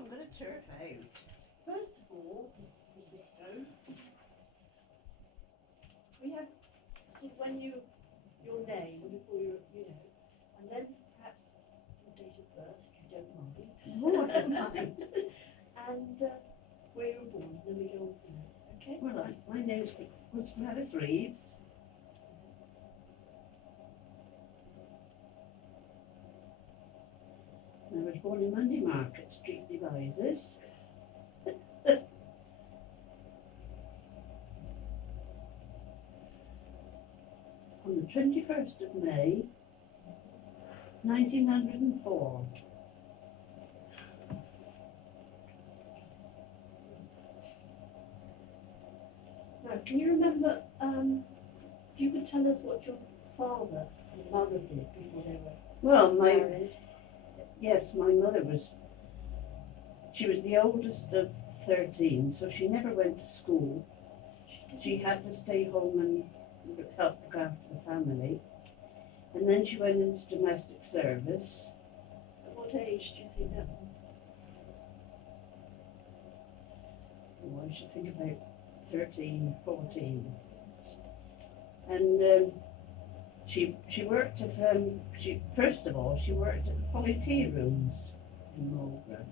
I'm going to turf out. First of all, Mrs. Stone, we have sort of your name before you know, and then perhaps your date of birth, if you don't mind. Oh, I don't mind. And where you were born, then we go on from there. Okay? Well, my name was Gladys Reeves. I was born in Monday Market Street, Devizes. On the 21st of May, 1904. Now, can you remember, if you could tell us what your father and mother did before they were Well, married? yes, my mother she was the oldest of 13, so she never went to school. She had to stay home and help look after the family. And then she went into domestic service. At what age do you think that was? Oh, I should think about 13, 14. And she worked at, first of all, she worked at the Polly Tea Rooms in Marlborough.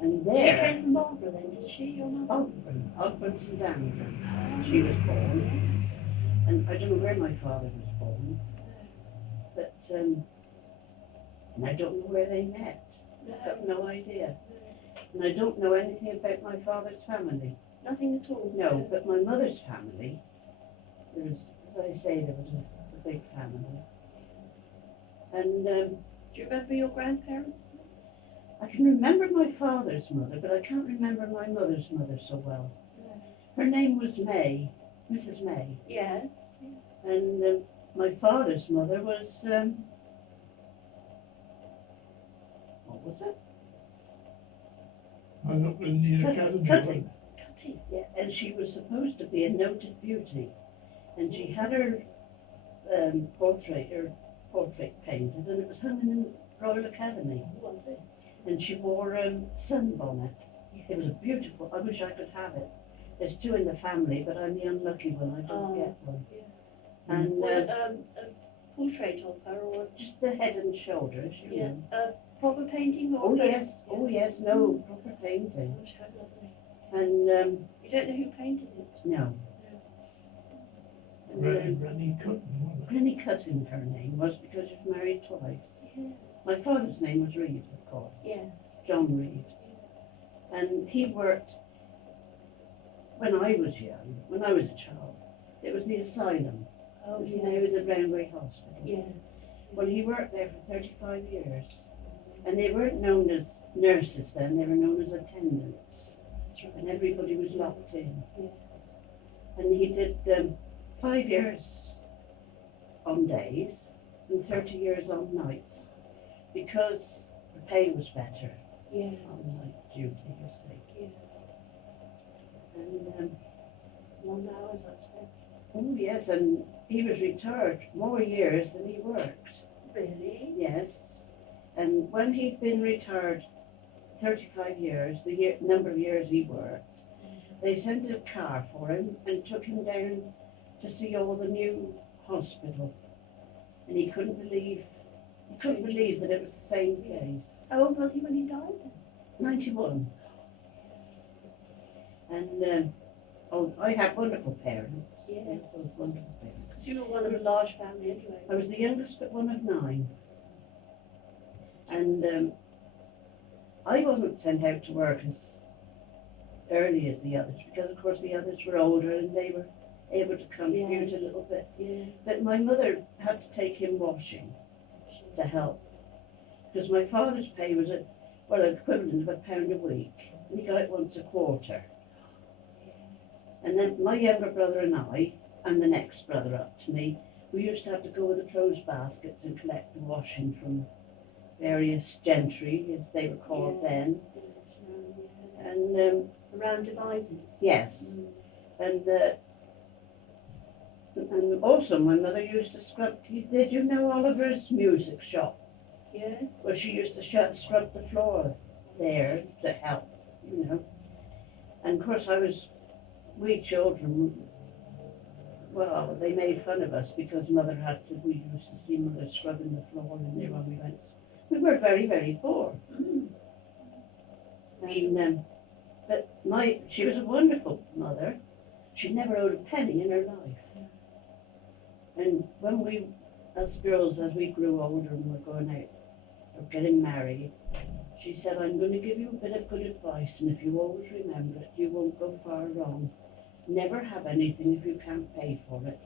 And She there, came from Marlborough then, did she, your mother? Ogburn St Andrew, she was born. And I don't know where my father was born, but and I don't know where they met. I've got no idea. And I don't know anything about my father's family. Nothing at all? No, but my mother's family, there was, as I say, there was a big family. And do you remember your grandparents? I can remember my father's mother, but I can't remember my mother's mother so well. Her name was May, Mrs. May. Yes. And my father's mother was, what was it? I looked in the academy. Cutting. Cutty. Yeah, and she was supposed to be a noted beauty. And she had her portrait painted, and it was hung in the Royal Academy. Was it? And she wore a sunbonnet. It was a beautiful, I wish I could have it. There's two in the family, but I'm the unlucky one, I don't get one. Yeah. And Was it a portrait of her or just the head and shoulders, you know. proper painting? Or Oh yes, no, proper painting. Gosh, how lovely. And You don't know who painted it? no. And, Granny Cutton, wasn't it? Granny Cutting, her name was, because she was married twice. Yeah. My father's name was Reeves, of course. Yes. John Reeves. And he worked, when I was young, when I was a child, it was the asylum. Oh, It's yes. now the Roundway Hospital. Yes. Well, he worked there for 35 years. And they weren't known as nurses then, they were known as attendants. That's right. And everybody was locked in. Yes. And he did 5 years on days and 30 years on nights, because the pay was better Yeah. on night duty, you see. Yeah. And Long hours, I expect. oh yes, and he was retired more years than he worked. Really? Yes, and when he'd been retired 35 years, the number of years he worked, they sent a car for him and took him down to see all the new hospital, and he couldn't believe that it was the same place. How old was he when he died then? 91. And I had wonderful parents. Yeah. Both wonderful parents. Because you were one of a large family anyway. I was the youngest but one of 9. And I wasn't sent out to work as early as the others, because of course the others were older and they were able to contribute Yes. a little bit. Yeah. But my mother had to take him washing to help, because my father's pay was equivalent of £1 a week, and he got it once a quarter. And then my younger brother and I, and the next brother up to me, we used to have to go with the clothes baskets and collect the washing from various gentry, as they were called then. And Around devices. yes, and also my mother used to scrub. Did you know Oliver's music shop? Yes. Well, she used to scrub the floor there to help, you know. And of course we children, well, they made fun of us because mother had to, we used to see mother scrubbing the floor in there when we went. We were very, very poor. And, but she was a wonderful mother. She never owed a penny in her life. And when we, as girls, as we grew older and were going out or getting married, she said, I'm going to give you a bit of good advice, and if you always remember it, you won't go far wrong. Never have anything if you can't pay for it.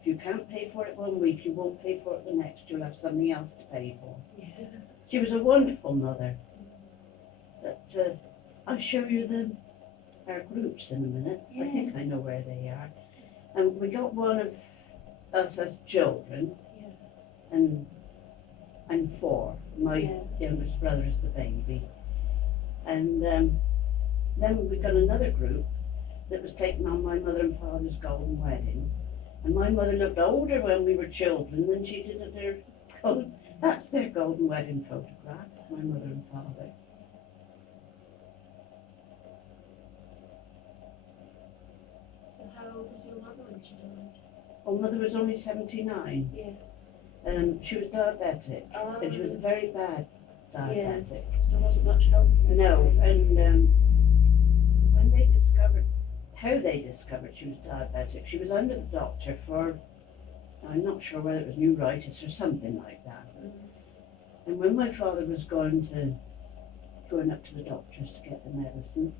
If you can't pay for it one week, you won't pay for it the next. You'll have something else to pay for. Yeah. She was a wonderful mother. But I'll show you our groups in a minute. I think I know where they are. And we got one of us as children, and I'm 4. My youngest brother is the baby. And then we got another group that was taken on my mother and father's golden wedding. And my mother looked older when we were children than she did at their golden, that's their golden wedding photograph, my mother and father. So how old was your mother when she died? Oh, mother was only 79. Yeah. She was diabetic, and she was a very bad diabetic. So there wasn't much help. No, and when they discovered, how they discovered she was diabetic, she was under the doctor for, I'm not sure whether it was neuritis or something like that. And when my father was going up to the doctors to get the medicine,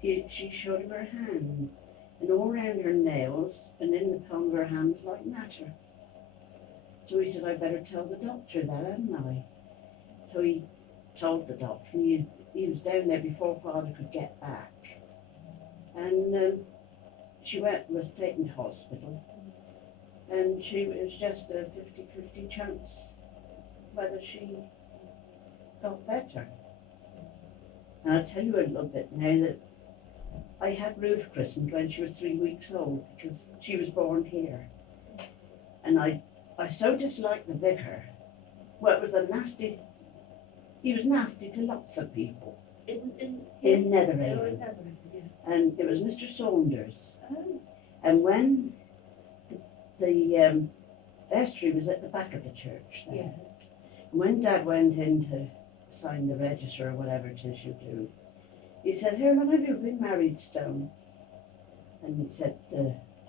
she showed him her hand, and all around her nails and in the palm of her hand was like matter. So he said, I better tell the doctor that, hadn't I? So he told the doctor, and he was down there before father could get back. And she was taken to hospital, and it was just a 50-50 chance whether she got better. And I'll tell you a little bit now that I had Ruth christened when she was 3 weeks old because she was born here. And I so disliked the vicar. Well, it was he was nasty to lots of people. In Netherhaven. And it was Mr. Saunders. Oh. And when the vestry was at the back of the church there, and when Dad went in to sign the register or whatever it is you do, he said, how long have you been married, Stone? And he said,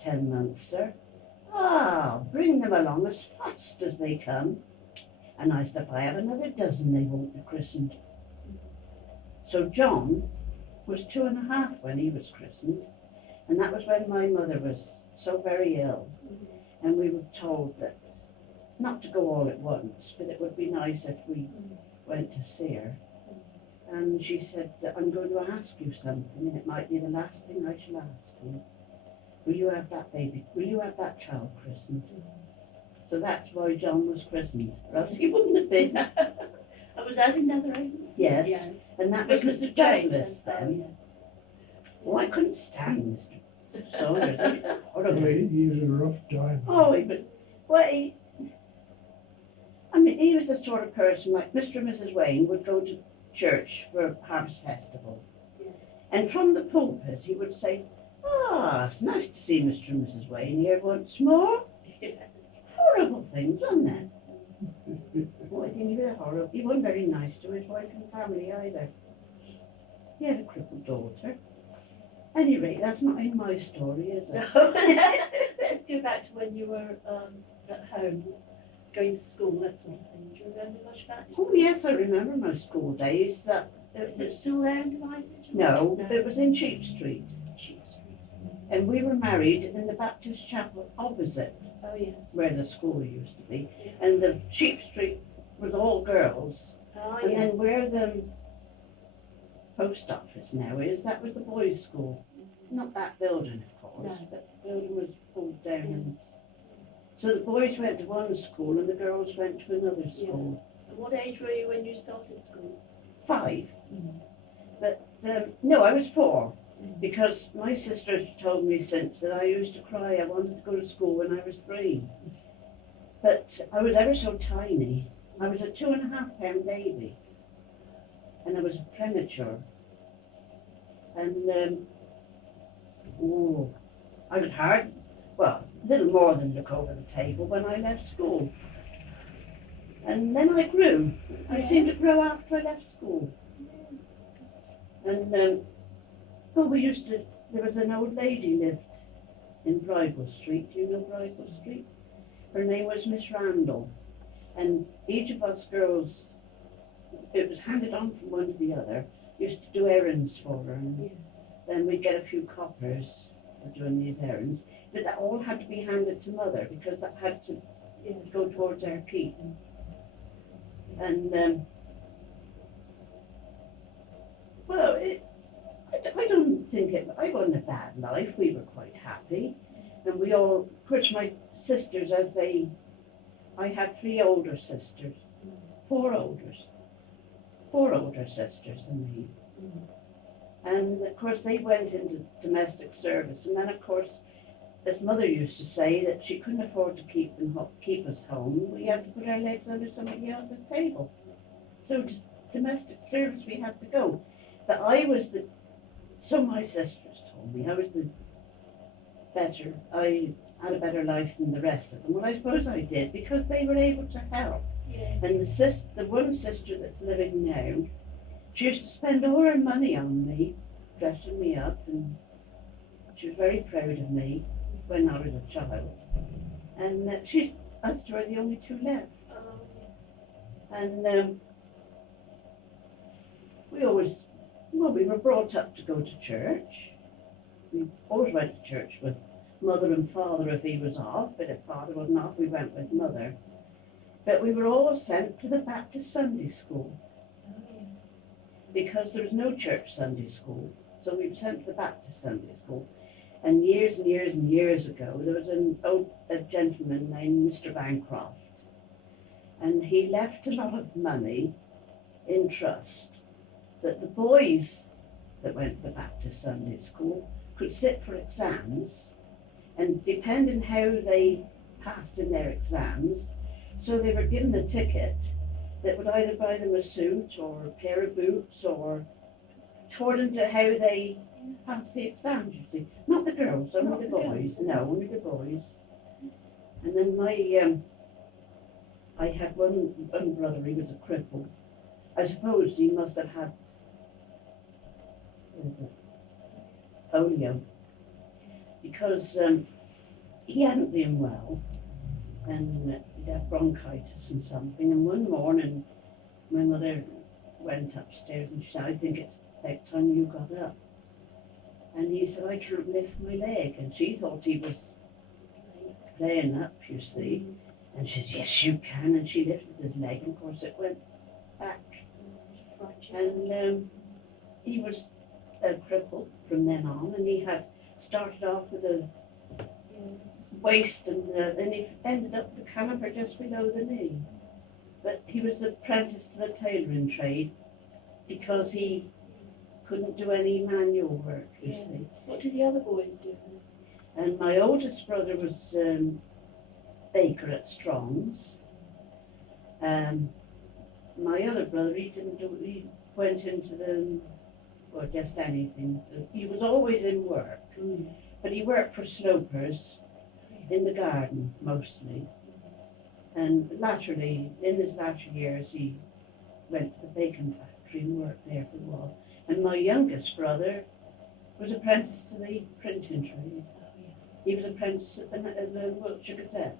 10 months, sir. Ah, bring them along as fast as they come. And I said, if I have another dozen, they won't be christened. So John was 2.5 when he was christened, and that was when my mother was so very ill, and we were told that not to go all at once, but it would be nice if we went to see her. And she said, I'm going to ask you something, and it might be the last thing I shall ask you. Will you have that child christened? So that's why John was christened, or else he wouldn't have been. Was that in Netherhaven? Yes, and that was Mr. Douglas then. Oh, I couldn't stand Mr. Saunders. He was horrible. He was a rough time. Oh, he was the sort of person like Mr. and Mrs. Wayne would go to church for a harvest festival. Yeah. And from the pulpit he would say, it's nice to see Mr. and Mrs. Wayne here once more. Horrible things, wasn't it? Oh, I think he was horrible. He wasn't very nice to his wife and family either. He had a crippled daughter. Anyway, that's not in my story, is it? Let's go back to when you were at home, going to school, that sort of thing. Do you remember much about this? Oh yes, I remember my school days. Is it still there in Devizes? No, it was in Cheap Street. Cheap Street. And we were married in the Baptist chapel opposite Oh, yes. where the school used to be. And the Cheap Street was all girls. Oh, And yes. then where the post office now is, that was the boys' school. Not that building, of course, No. but the building was pulled down. And so the boys went to one school and the girls went to another school. And what age were you when you started school? 5. But no, I was 4. Because my sister told me since that I used to cry I wanted to go to school when I was 3. But I was ever so tiny. I was a 2.5 pound baby. and I was premature. And I was hard, well, little more than look over the table when I left school. And then I grew. I seemed to grow after I left school. And there was an old lady lived in Bridewell Street. Do you know Bridewell Street? Her name was Miss Randall. And each of us girls, it was handed on from one to the other, used to do errands for her. And then we'd get a few coppers for doing these errands. But that all had to be handed to Mother because that had to go towards our keep. And, well, I don't think I wasn't a bad life. We were quite happy. And we all, of course, my sisters, I had 3 older sisters, 4 older sisters than me. And of course they went into domestic service. And then of course, as Mother used to say, that she couldn't afford to keep us home. We had to put our legs under somebody else's table. So to domestic service we had to go. But so my sisters told me, I had a better life than the rest of them. Well, I suppose I did, because they were able to help. And the one sister that's living now, she used to spend all her money on me, dressing me up, and she was very proud of me when I was a child. And us two are the only 2 left. And we were brought up to go to church. We always went to church with Mother and Father if he was off, but if Father wasn't off, we went with Mother. But we were all sent to the Baptist Sunday School because there was no church Sunday school. So we were sent to the Baptist Sunday School. And years and years and years ago, there was a gentleman named Mr. Bancroft. And he left a lot of money in trust that the boys that went to the Baptist Sunday School could sit for exams, and depending how they passed in their exams, so they were given a ticket that would either buy them a suit or a pair of boots, or according to how they passed the exams, you see. Not the girls, only the boys. No, only the boys. And then I had one brother, he was a cripple. I suppose he must have had polio, because he hadn't been well, and he'd had bronchitis and something. And one morning, my mother went upstairs and she said, "I think it's about time you got up." And he said, "I can't lift my leg." And she thought he was playing up, you see. And she said, "Yes, you can." And she lifted his leg, and of course it went back. And he was a cripple from then on, and he had started off with a waist, and then he ended up the caliper just below the knee. But he was apprenticed to the tailoring trade because he couldn't do any manual work, you see. What did the other boys do? And my oldest brother was baker at Strong's. My other brother, he went into just anything. He was always in work, but he worked for Sloper's in the garden mostly. And latterly, in his latter years, he went to the bacon factory and worked there for a while. And my youngest brother was apprenticed to the printing trade. He was apprenticed at the Wiltshire Gazette.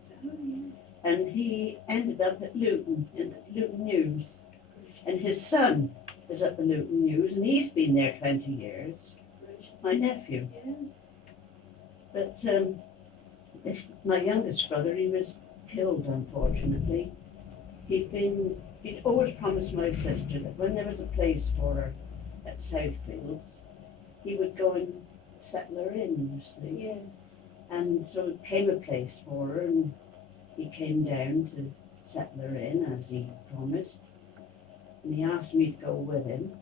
And he ended up at Luton, in Luton News. And his son is at the Luton News, and he's been there 20 years. My nephew. But my youngest brother, he was killed, unfortunately. He'd always promised my sister that when there was a place for her at Southfields, he would go and settle her in, you see. And so it came a place for her, and he came down to settle her in, as he promised. And he asked me to go with him,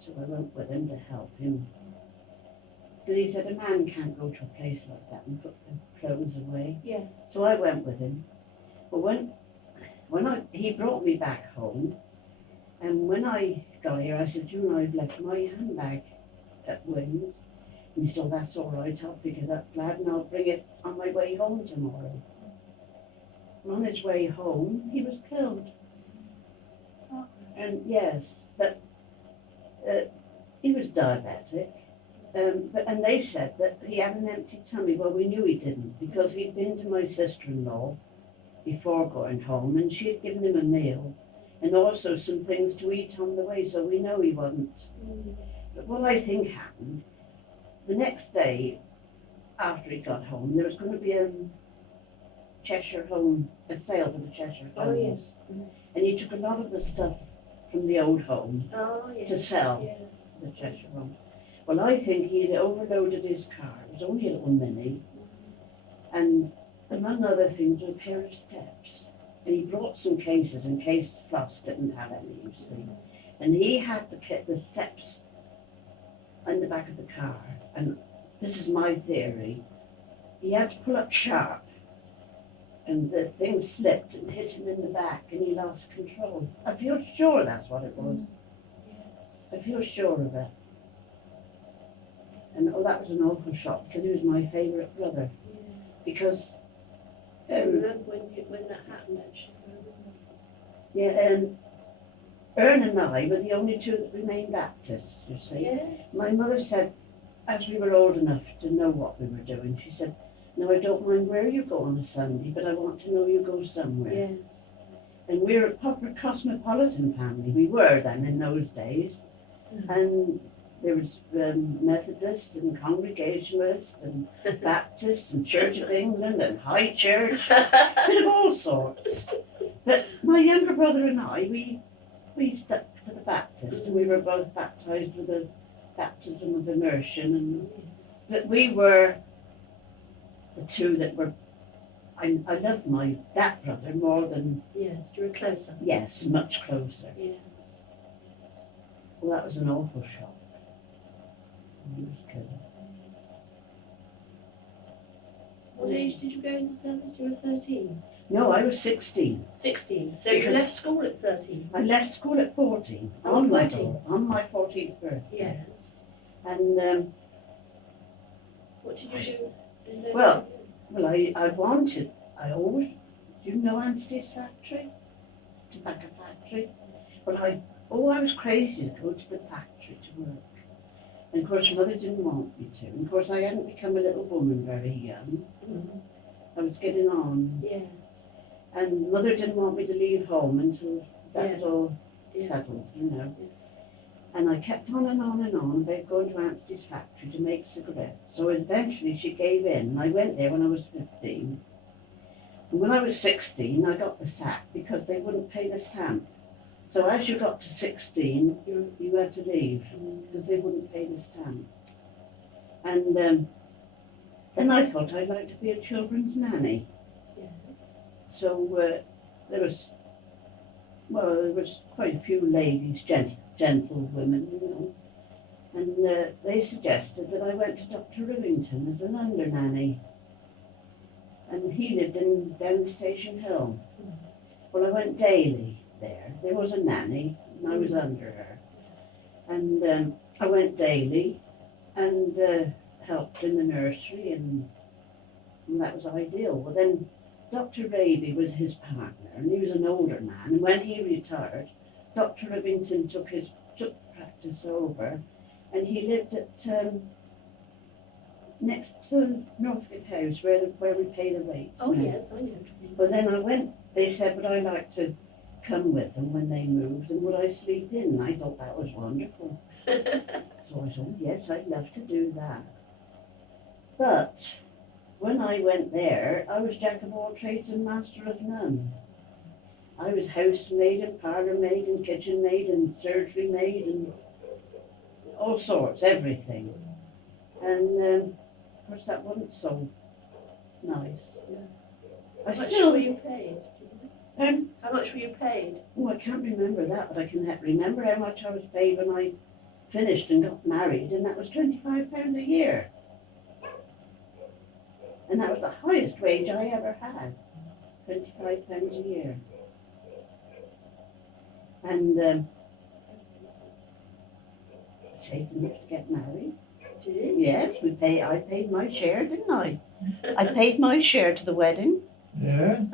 so I went with him to help him. Because he said a man can't go to a place like that and put the clothes away. So I went with him. But when he brought me back home, and when when I got here, I said, you know, I've left my handbag at Wings. And he said, oh, that's all right, I'll pick it up, Glad, and I'll bring it on my way home tomorrow. And on his way home, he was killed. And yes, but he was diabetic. And they said that he had an empty tummy. Well, we knew he didn't because he'd been to my sister-in-law before going home, and she had given him a meal and also some things to eat on the way, so we know he wasn't. But what I think happened, the next day after he got home, there was going to be a Cheshire home, a sale for the Cheshire home. Oh, yes. And he took a lot of the stuff from the old home Oh, yes. to sell Yeah. to the Cheshire home. Well, I think he had overloaded his car. It was only a little mini. And among other things, a pair of steps. And he brought some cases in case Floss didn't have any, you see. And he had the steps in the back of the car. And this is my theory. He had to pull up sharp. And the thing slipped and hit him in the back and he lost control. I feel sure that's what it was. I feel sure of it. And oh, that was an awful shock because he was my favourite brother. Because I remember when that happened, actually. Ern and I were the only two that remained Baptists, you see. Yes. My mother said, as we were old enough to know what we were doing, she said, no, I don't mind where you go on a Sunday, but I want to know you go somewhere. Yes. And we're a proper cosmopolitan family. We were then in those days. And there was Methodist and Congregationalist and Baptist and Church of England and High Church, bit of all sorts. But my younger brother and I, we stuck to the Baptist, and we were both baptised with a baptism of immersion. But we were the two that were. I loved that brother more than. Yes, you were closer. Yes, much closer. Yes. Well, that was an awful shock. He was killed. What age did you go into service? You were 13? No, I was 16. 16. So you Because- left school at 13? I left school at 14. Oh, On my 14. on my 14th birthday. Yes. And What did you do in those Well, 2 years? well, I always, do you know Anstey's factory? It's a tobacco factory. Well, I was crazy to go to the factory to work. And of course, mother didn't want me to. And of course, I hadn't become a little woman very young. I was getting on. Yes. And mother didn't want me to leave home until that Yeah. was all Yeah. settled, you know. And I kept on and on and on about going to Anstey's factory to make cigarettes. So eventually she gave in, and I went there when I was 15. And when I was 16, I got the sack because they wouldn't pay the stamp. So as you got to 16, you had to leave because they wouldn't pay the stamp. And then I thought I'd like to be a children's nanny. Yes. So there was quite a few ladies, gentle women, you know, and they suggested that I went to Dr. Rivington as an under nanny, and he lived down the Station Hill. Well, I went daily there. There was a nanny, and I was under her, and I went daily, and helped in the nursery, and that was ideal. Well, then Dr. Raby was his partner, and he was an older man. And when he retired, Dr. Rivington took the practice over, and he lived at next to Northgate House, where we pay the rates. Oh, now. yes, I know. But then I went. They said, "Would I like to come with them when they moved, and would I sleep in?" And I thought that was wonderful. So I said, "Oh, yes, I'd love to do that." But when I went there, I was jack of all trades and master of none. I was housemaid and parlour maid and kitchen maid and surgery maid and all sorts, everything. And of course that wasn't so nice. I How much still, were you paid? How much were you paid? oh, I can't remember that, but I can remember how much I was paid when I finished and got married, and that was £25 a year. And that was the highest wage I ever had, £25 a year. And taken to get married. Did you? Yes, I paid my share, didn't I? I paid my share to the wedding. Yeah.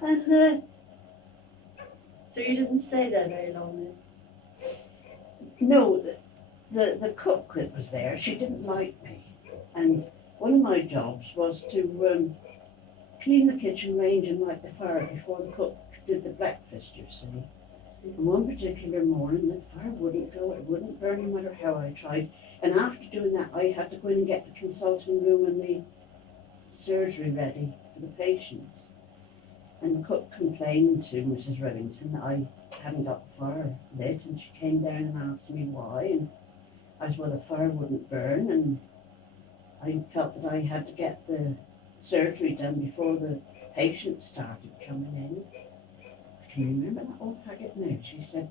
And So you didn't stay there very long no, the cook that was there, she didn't like me. And one of my jobs was to clean the kitchen range and light the fire before the cook did the breakfast, you see. And one particular morning, the fire wouldn't go, it wouldn't burn no matter how I tried. And after doing that, I had to go in and get the consulting room and the surgery ready for the patients. And the cook complained to Mrs. Rivington that I hadn't got the fire lit, and she came down and asked me why. And I said, well, the fire wouldn't burn, and I felt that I had to get the surgery done before the patients started coming in. Can you remember that old faggot now? She said,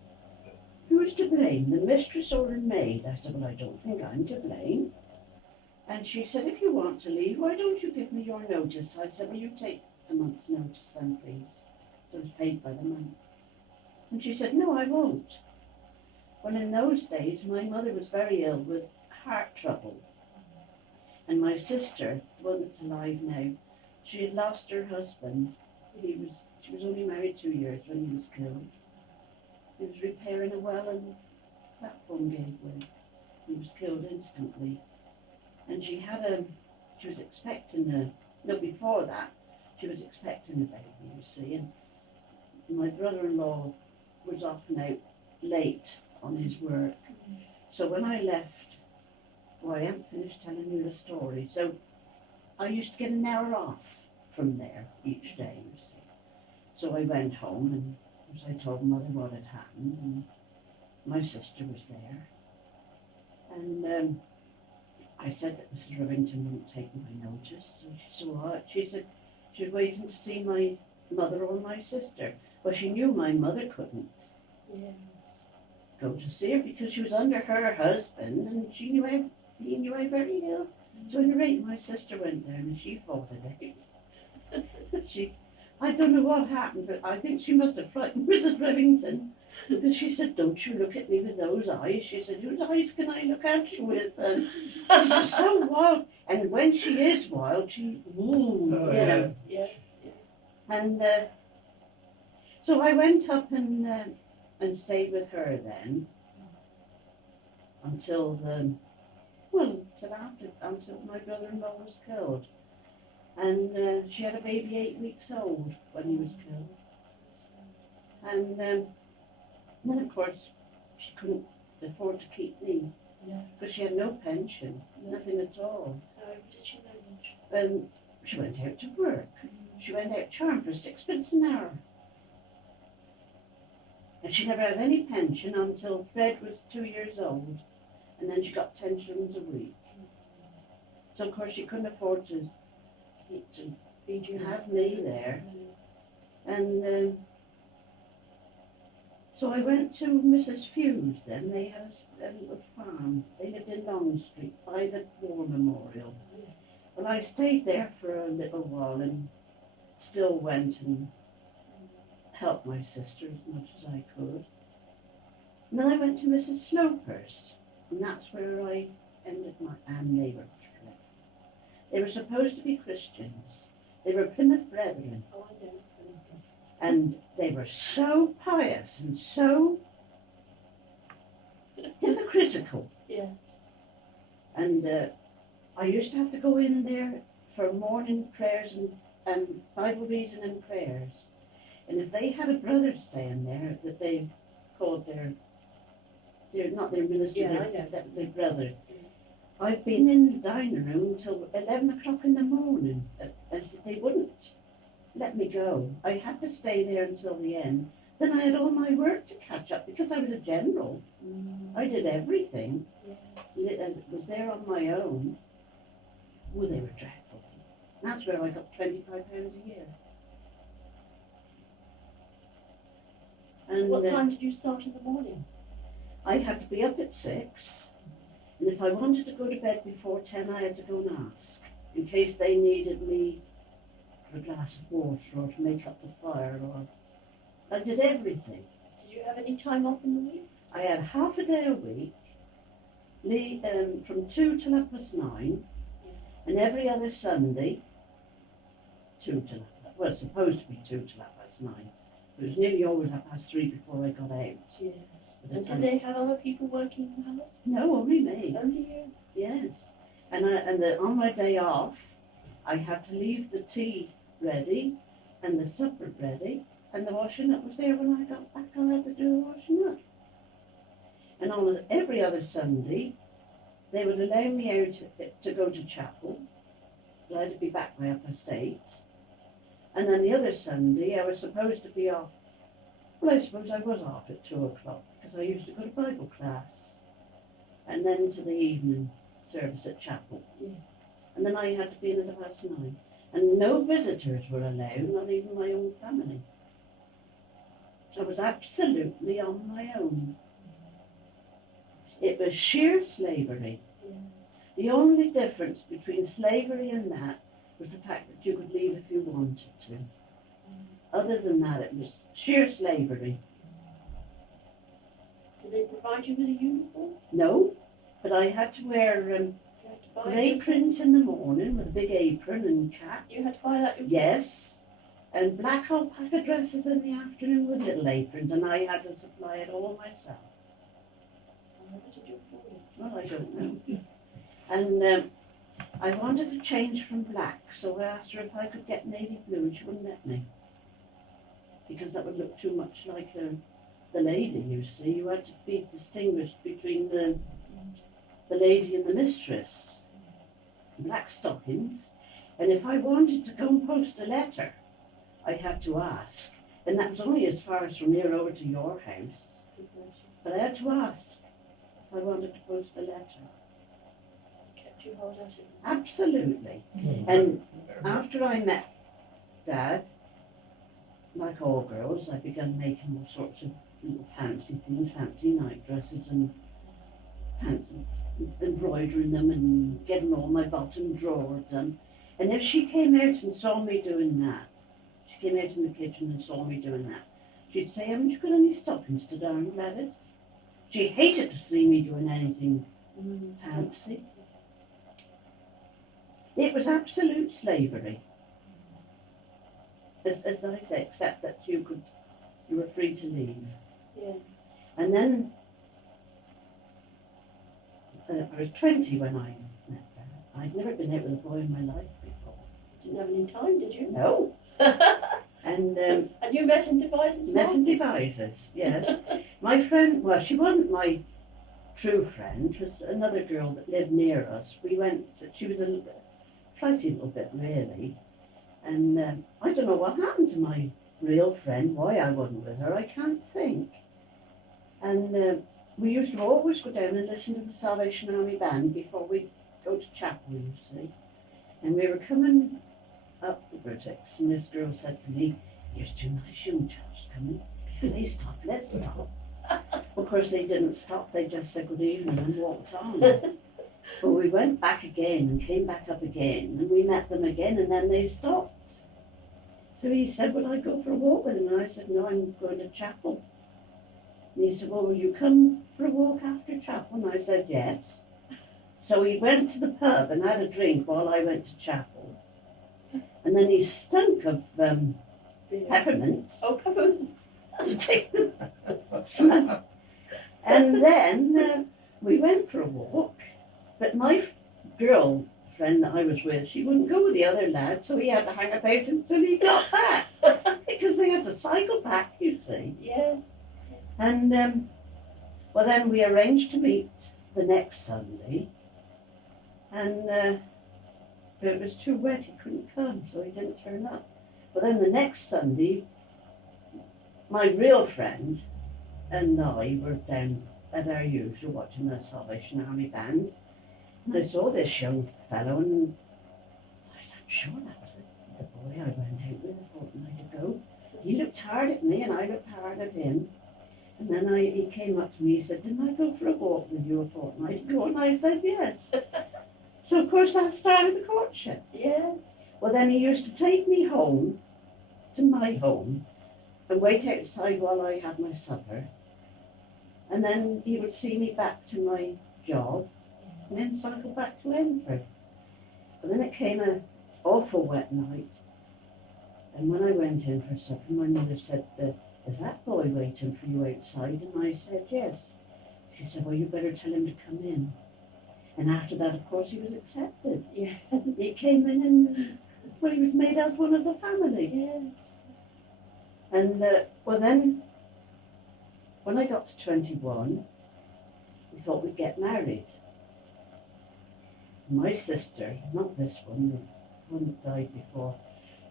who's to blame, the mistress or the maid? I said, well, I don't think I'm to blame. And she said, if you want to leave, why don't you give me your notice? I said, will you take a month's notice then, please? So it was paid by the month. And she said, no, I won't. Well, in those days, my mother was very ill with heart trouble. And my sister, the one that's alive now, she had lost her husband. She was only married 2 years when he was killed. He was repairing a well and the platform gave way. He was killed instantly. And she was expecting before that, she was expecting a baby, you see. And my brother-in-law was often out late on his work. So when I left, well, I haven't finished telling you the story. So I used to get an hour off from there each day, you see. So I went home and I told Mother what had happened, and my sister was there. And I said that Mrs. Rivington wouldn't take my notice. So she said, what? She said she was waiting to see my mother or my sister. Well, she knew my mother couldn't go to see her because she was under her husband, and he knew I very ill. So at any rate, my sister went down and she fought it out. I don't know what happened, but I think she must have frightened Mrs. Rivington, because she said, don't you look at me with those eyes. She said, whose eyes can I look at you with? She's so wild. And when she is wild, yeah. Yeah. And so I went up and stayed with her then until my brother-in-law was killed. And she had a baby 8 weeks old when he was killed. And then, of course, she couldn't afford to keep me because she had no pension, nothing at all. How did she manage? She went out to work. She went out charm for 6 pence an hour. And she never had any pension until Fred was 2 years old. And then she got 10 shillings a week. So, of course, she couldn't afford to have me there. And so I went to Mrs. Few's then. They had a little farm. They lived in Long Street by the War Memorial. Well, I stayed there for a little while and still went and helped my sister as much as I could. And then I went to Mrs. Snowhurst, and that's where I ended and they were dreadful. They were supposed to be Christians. They were Plymouth Brethren. Oh, I know. And they were so pious and so hypocritical. Yes. And I used to have to go in there for morning prayers and Bible reading and prayers. And if they had a brother staying there that they called their not their minister, their brother, I've been in the dining room until 11 o'clock in the morning, and they wouldn't let me go. I had to stay there until the end. Then I had all my work to catch up because I was a general. I did everything. I was there on my own. Well, they were dreadful. That's where I got £25 a year. And What time did you start in the morning? I had to be up at 6. And if I wanted to go to bed before 10, I had to go and ask, in case they needed me for a glass of water or to make up the fire, or I did everything. Did you have any time off in the week? I had half a day a week, from 2 till 9:30, and every other Sunday, 2 till, well, supposed to be 2 till 9:30. It was nearly always 3:30 before I got out. Yes. By the And time- did they have other people working in the house? No, only me. Only you? Yes. And on my day off, I had to leave the tea ready and the supper ready, and the washing up was there when I got back. I had to do the washing up. And on every other Sunday, they would allow me out to go to chapel. I had to be back by 8:30. And then the other Sunday, I was supposed to be off. Well, I suppose I was off at 2:00 because I used to go to Bible class, and then to the evening service at chapel. Yes. And then I had to be in at 9:30. And no visitors were allowed, not even my own family. I was absolutely on my own. It was sheer slavery. Yes. The only difference between slavery and that was the fact that you could leave if you wanted to. Other than that, it was sheer slavery. Did they provide you with a uniform? No, but I had to wear You had to buy it. aprons in the morning with a big apron and cap. You had to buy that yourself? Yes, and black alpaca dresses in the afternoon with little aprons, and I had to supply it all myself. How did you afford it? Well, I don't know. And I wanted to change from black, so I asked her if I could get navy blue, and she wouldn't let me. Because that would look too much like the lady, you see. You had to be distinguished between the lady and the mistress. Black stockings. And if I wanted to go and post a letter, I had to ask. And that was only as far as from here over to your house. But I had to ask if I wanted to post a letter. Kept you hard at it. Absolutely. And after I met Dad, like all girls, I began making all sorts of little fancy things, fancy night dresses and fancy embroidering them and getting all my bottom drawers done. And if she came out and saw me doing that, she came out in the kitchen and saw me doing that, she'd say, "Haven't you got any stockings to darn, Gladys?" She hated to see me doing anything fancy. It was absolute slavery. As I say, except that you were free to leave. Yes. And then I was 20 when I met her. I'd never been out with a boy in my life before. Didn't have any time, did you? No. And And you met in Devizes? met in Devizes, yes. My friend, well, she wasn't my true friend. It was another girl that lived near us. She was a flighty little bit, really. And I don't know what happened to my real friend, why I wasn't with her, I can't think. And we used to always go down and listen to the Salvation Army band before we go to chapel, you see. And we were coming up the Britics, and this girl said to me, "There's two nice young chaps coming. If they stop, let's stop." Of course, they didn't stop, they just said good evening and walked on. But we went back again and came back up again, and we met them again, and then they stopped. So he said, "Will I go for a walk with him?" And I said, "No, I'm going to chapel." And he said, "Well, will you come for a walk after chapel?" And I said, "Yes." So we went to the pub and had a drink while I went to chapel. And then he stunk of peppermints Oh, peppermints. to take the smell. And then we went for a walk. But my girlfriend that I was with, she wouldn't go with the other lad, so he had to hang about until he got back. Because they had to cycle back, you see. Yes. And, well, then we arranged to meet the next Sunday. And it was too wet, he couldn't come, so he didn't turn up. But then the next Sunday, my real friend and I were down at our usual watching the Salvation Army band. And I saw this young fellow, and I said, "I'm sure that was the boy I went out with a fortnight ago." He looked hard at me, and I looked hard at him. And then he came up to me, he said, "Didn't I go for a walk with you a fortnight ago?" And I said, "Yes." So, of course, that started the courtship. Yes. Well, then he used to take me home, to my home, and wait outside while I had my supper. And then he would see me back to my job and then cycle back to Enfield. But then it came an awful wet night. And when I went in for supper, my mother said, is that boy waiting for you outside? And I said, yes. She said, well, you better tell him to come in. And after that, of course, he was accepted. Yes. He came in and, well, he was made as one of the family. Yes. And, well then, when I got to 21, we thought we'd get married. My sister, not this one, the one that died before,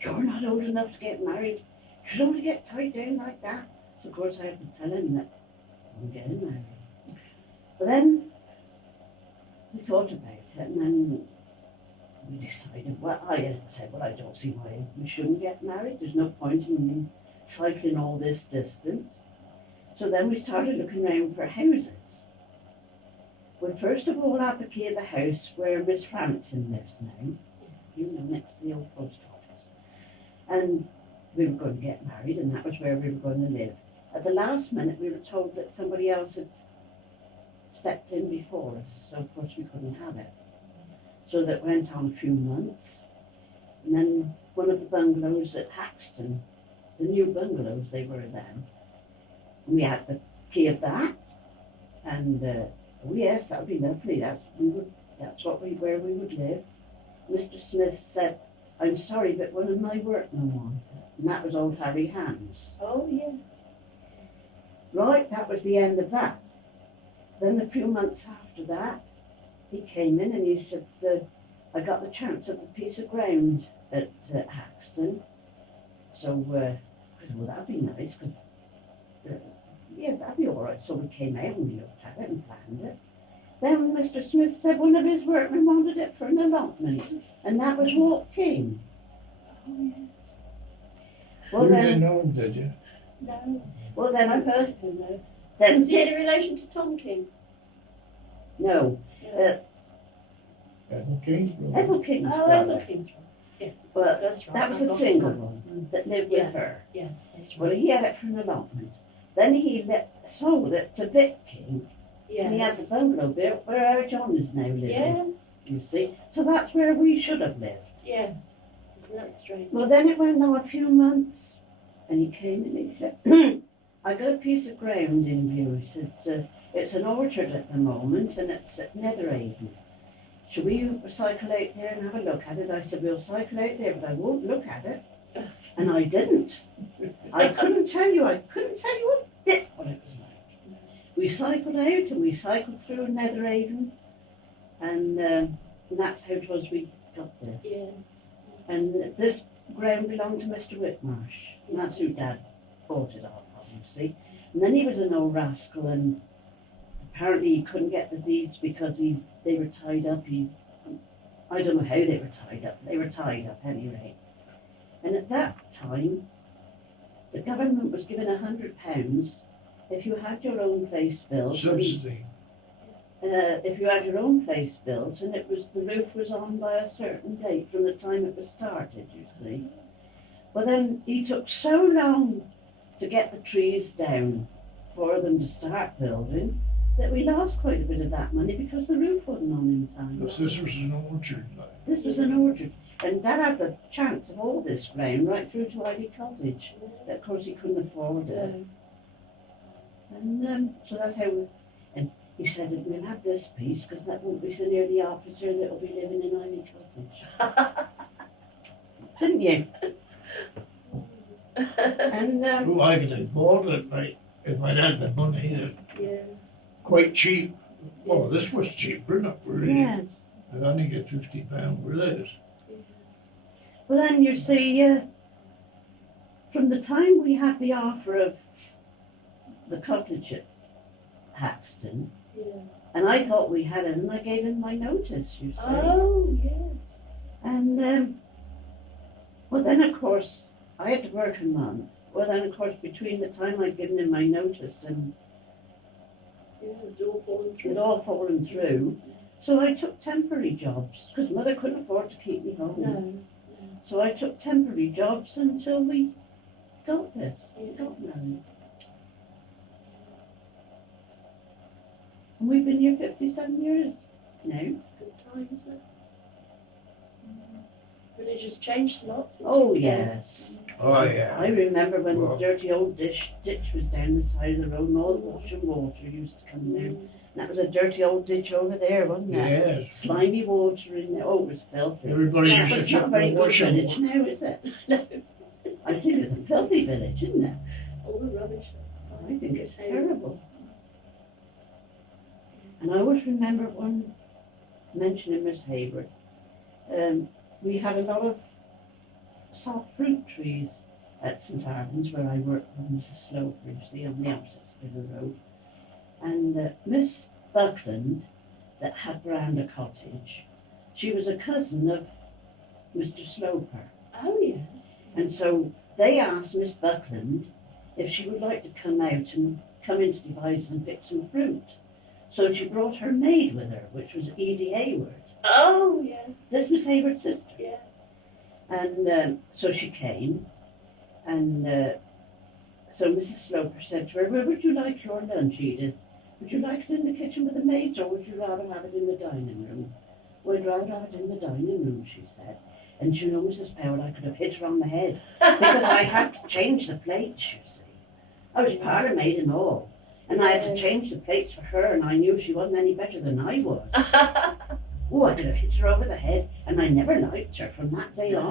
you're not old enough to get married. You should only get tied down like that. So of course I had to tell him that I'm getting married. But then we thought about it, and then we decided, well, I said, well, I don't see why we shouldn't get married. There's no point in me cycling all this distance. So then we started looking around for houses. We first of all advocated the house where Miss Frampton lives now, you know, next to the old post office. And we were going to get married, and that was where we were going to live. At the last minute, we were told that somebody else had stepped in before us, so of course we couldn't have it. So that went on a few months, and then one of the bungalows at Haxton, the new bungalows, they were then, and we had the key of that, and oh yes, that would be lovely. Where we would live. Mr. Smith said, I'm sorry, but one of my workmen wanted it, and that was old Harry Hans. Oh, yeah. Right, that was the end of that. Then a few months after that, he came in and he said, I got the chance of a piece of ground at Haxton. So I said, well, that'd be nice, because, yeah, that'd be all right. So we came out and we looked at it and planned it. Then Mr. Smith said one of his workmen wanted it for an allotment, and that was Walk King. Oh, yes. Well, You then, didn't know him, did you? No. well, then, I've heard of him, though. then, Was he any relation to Tom King? no, Ethel Kingsborough. Ethel King's Oh, brother. Ethel King's brother. But That's right. that was I a got single it. one that lived Yeah. with her. Yes, that's Well, right. he had it for an allotment. Then he sold it to Vic King, and he had the Yes. bungalow built where our John is now living, Yes. you see. So that's where we should have lived. Yes. Isn't that strange? Well, then it went on a few months, and he came and he said, I got a piece of ground in view. He said, it's an orchard at the moment, and it's at Netherhaven. Should we cycle out there and have a look at it? I said, we'll cycle out there, but I won't look at it. And I didn't. I couldn't tell you a bit what it was like. We cycled out and we cycled through Netherhaven, and that's how it was we got this. Yes. And this ground belonged to Mr. Whitmarsh, and that's who Dad bought it off of, you see. And then he was an old rascal, and apparently he couldn't get the deeds because they were tied up. I don't know how they were tied up. They were tied up anyway. And at that time, the government was giving £100 if you had your own place built. Subsidy. If you had your own place built, and the roof was on by a certain date from the time it was started, you see. Well, then he took so long to get the trees down for them to start building that we lost quite a bit of that money because the roof wasn't on in time. Because this was an orchard. This was an orchard, and Dad had the chance of all this ground right through to Ivy Cottage. Of course, he couldn't afford it. No. And so that's how and he said, we'll have this piece because that won't be so near the officer that will be living in Ivy Cottage. Didn't you? And Well, I could have bought it, like, if I'd had the money, Yes. quite cheap. Well, this was cheaper, not really. yes. I'd only get £50 for this. Well, then you see, from the time we had the offer of the cottage at Haxton, Yeah. and I thought we had it, and I gave him my notice, you see. Oh, yes. And, well, then, of course, I had to work a month. Well, then, of course, between the time I'd given him my notice and Yeah, it's all fallen through. it all fallen through, so I took temporary jobs, because Mother couldn't afford to keep me home. No. So I took temporary jobs until we got this. We Yes. got married. And we've been here 57 years now. Good time, isn't it? Village has changed a lot since Oh, you came. yes. Oh, yeah. I remember when Well- the dirty old ditch was down the side of the road and all the washing water used to come down. And that was a dirty old ditch over there, wasn't it? Yes. Slimy water in there. Oh, it was filthy. Everybody But used to it's not a keep very the good washing. village now, is it? I think it's a filthy village, isn't it? All the rubbish. I think it's terrible. And I always remember one mentioning Miss Hayward. We had a lot of soft fruit trees at St. Arvan's where I worked with Mrs. Sloper, you see, on the opposite side of the road. And Miss Buckland, that had Veranda Cottage, she was a cousin of Mr. Sloper. Oh, yes. And so they asked Miss Buckland if she would like to come out and come into Devizes and pick some fruit. So she brought her maid with her, which was Edie Hayward. Oh, yes. This was Hayward's sister. Yeah. And so she came, and so Mrs. Sloper said to her, "Where would you like your lunch, Edith? Would you like it in the kitchen with the maids, or would you rather have it in the dining room?" "Well, I'd rather have it in the dining room," she said. And you know, Mrs. Powell, I could have hit her on the head, because I had to change the plates, you see. I was parlour maid and all, and I had to change the plates for her, and I knew she wasn't any better than I was. Oh, I could have hit her over the head, and I never liked her from that day on.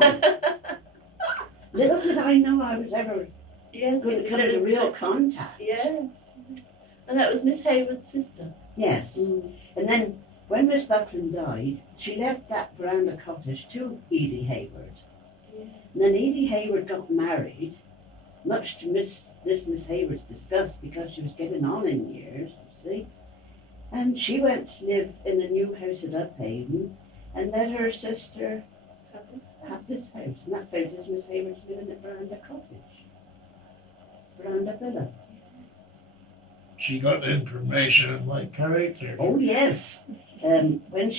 Little did I know I was ever Yes. going to come into real contact. Yes. And that was Miss Hayward's sister. Yes. And then when Miss Buckland died, she left that Veranda Cottage to Edie Hayward. Yes. And then Edie Hayward got married, much to Miss Hayward's disgust, because she was getting on in years, you see. And she went to live in a new house at Uphaven and let her sister have this house. And that's how it is Miss Hayward's living at Veranda Cottage. Veranda Villa. She got information of my character. Oh, yes. When because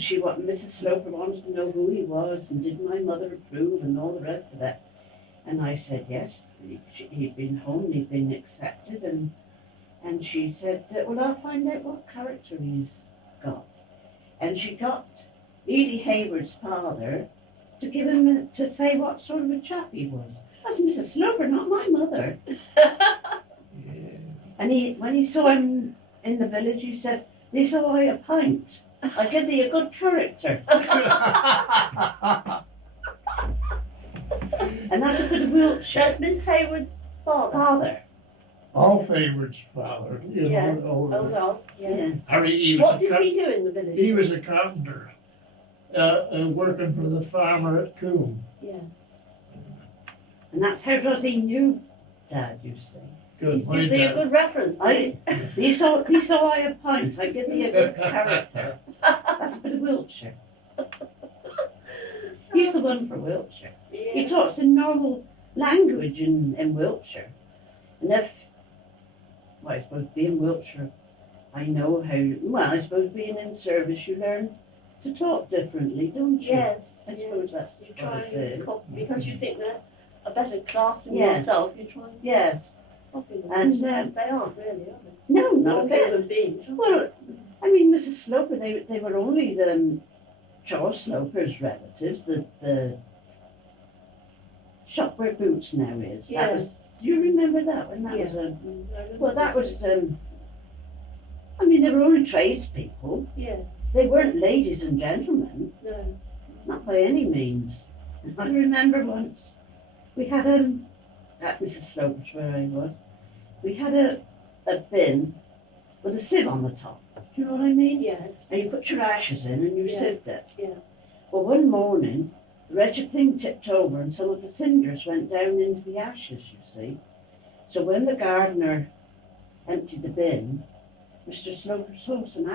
Mrs. Sloper wanted to know who he was and did my mother approve and all the rest of it. And I said yes, he'd been home, he'd been accepted, and she said, well, I'll find out what character he's got. And she got Edie Hayward's father to give him, to say what sort of a chap he was. That's Mrs. Sloper, not my mother. Yeah. And when he saw him in the village, he said, "Thee saw I a pint. I give thee a good character." And that's a bit of Wiltshire. That's Miss Hayward's father. Father. All favorites father. You Yes. know, Oh, well. Yes. Yes. I mean, he What was, did he do in the village? he was a carpenter, working for the farmer at Coombe. Yes. And that's how Rosie knew Dad, you see. Good, He's my giving you a dad. good reference. Thee saw I a pint. I give thee a good character. That's a bit of Wiltshire. He's the one for Wiltshire. He Yeah. talks in normal language in Wiltshire. And I suppose being Wiltshire, I know I suppose being in service, you learn to talk differently, don't you? Yes. I yes. suppose that's You what try it and is. copy because you think they're a better class than Yes. yourself. You try and Yes. copy them. And, they aren't really, are they? No, not a Not bit. human beings. are Well, I mean, Mrs. Sloper, they were only the Charles Sloper's relatives, the shop where Boots now is. they? That was. Yes. Do you remember that when that Yeah. was a? I remember Well, that this. was. I mean, they were only tradespeople. Yes. They weren't ladies and gentlemen, No. not by any means. I remember once we had at Mrs. Sloper's where I was, we had a bin with a sieve on the top. Do you know what I mean? Yes. And you put your ashes in and you Yeah. sieved it. Yeah. Well, one morning, the wretched thing tipped over and some of the cinders went down into the ashes, you see. So when the gardener emptied the bin, Mr. Sloper saw some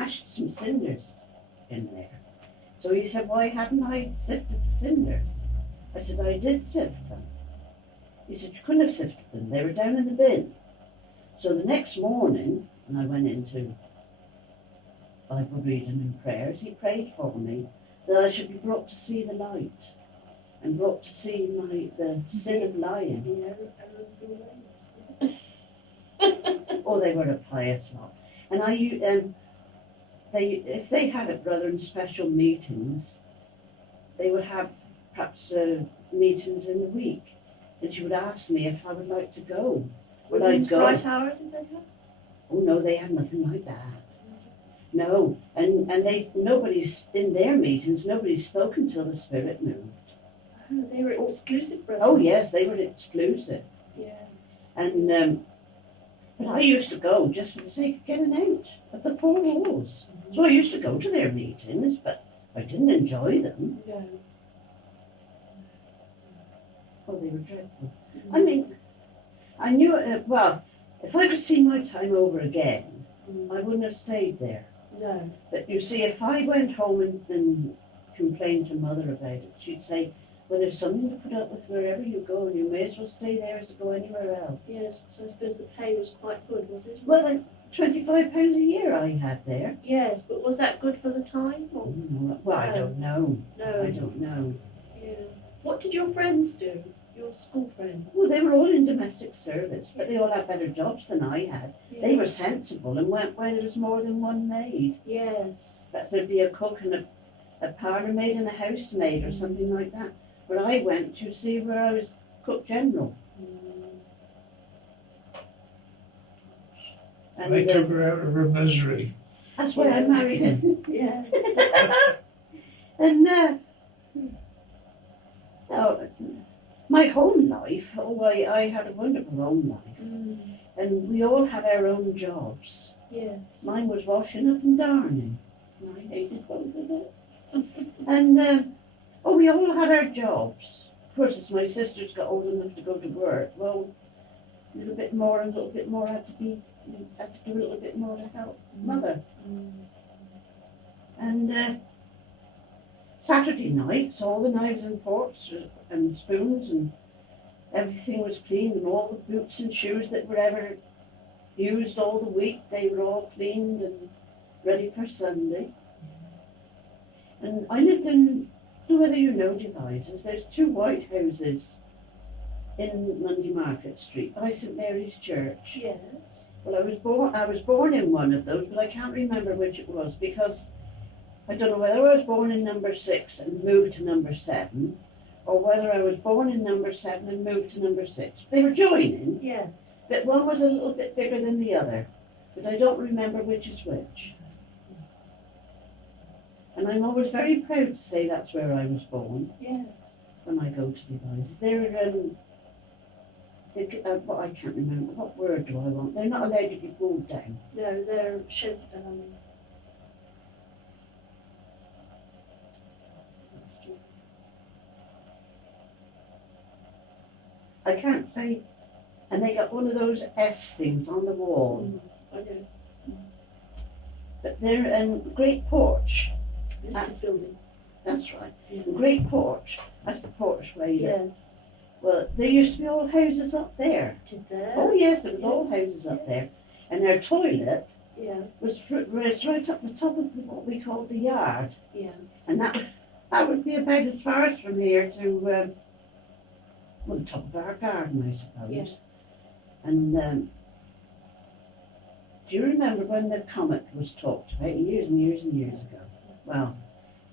cinders in there. So he said, "Why hadn't I sifted the cinders?" I said, "I did sift them." He said, "You couldn't have sifted them, they were down in the bin." So the next morning, when I went into Bible reading and prayers, he prayed for me that I should be brought to see the light and brought to see the sin of lying. Yeah. Oh, they were a pious lot. And if they had it rather in special meetings, they would have perhaps meetings in the week. And she would ask me if I would like to go. Would I Women's go? Bright Hour, did they have? Oh no, they had nothing like that. No, and nobody's in their meetings. Nobody spoke until the spirit moved. Oh, they were exclusive, brothers. Oh yes, they were exclusive. Yes. And but I used to go just for the sake of getting out of the four walls. So I used to go to their meetings, but I didn't enjoy them. No. Oh, they were dreadful. I mean, I knew well. If I could see my time over again, I wouldn't have stayed there. No. But you see, if I went home and complained to Mother about it, she'd say, well, there's something to put up with wherever you go, and you may as well stay there as to go anywhere else. Yes, so I suppose the pay was quite good, was it? Well, then, £25 a year I had there. Yes, but was that good for the time? Or? Oh, no. Well, I don't know. No. I don't know. Yeah. What did your friends do? Your school friends? Well, they were all in domestic service, but they all had better jobs than I had. Yeah. They were sensible and went where there was more than one maid. Yes. That there'd be a cook and a parlour maid and a housemaid or something like that. But I went to see where I was cook general. And I took her out of her misery. that's why I married him. Yes. And my home life, I had a wonderful home life. And we all had our own jobs. Yes. Mine was washing up and darning. And I hated both of it. And we all had our jobs. Of course, as my sisters got old enough to go to work, well, a little bit more had to do a little bit more to help Mother. And Saturday nights, all the knives and forks and spoons and everything was cleaned, and all the boots and shoes that were ever used all the week, they were all cleaned and ready for Sunday. And I lived in, I don't know whether you know Devizes, there's 2 white houses in Monday Market Street by St Mary's Church. Yes. Well, I was born in one of those, but I can't remember which it was, because I don't know whether I was born in number 6 and moved to number 7, or whether I was born in number 7 and moved to number 6. They were joining, Yes. but one was a little bit bigger than the other, but I don't remember which is which. And I'm always very proud to say that's where I was born Yes. when I go to Devizes. They're, I can't remember, what word do I want? They're not allowed to be pulled down. No, they're I can't say, and they got one of those S things on the wall. Okay. But they're in Great Porch. Mr. Building. That's right. Yeah. Great Porch. That's the porchway. Yes. Well, there used to be all houses up there. Did there? Oh yes, there was all Yes, houses up yes. there. And their toilet Yeah. was right up the top of what we called the yard. Yeah. And that would be about as far as from here to, the top of our garden, I suppose. Yes. And do you remember when the comet was talked about years and years and years ago? Well,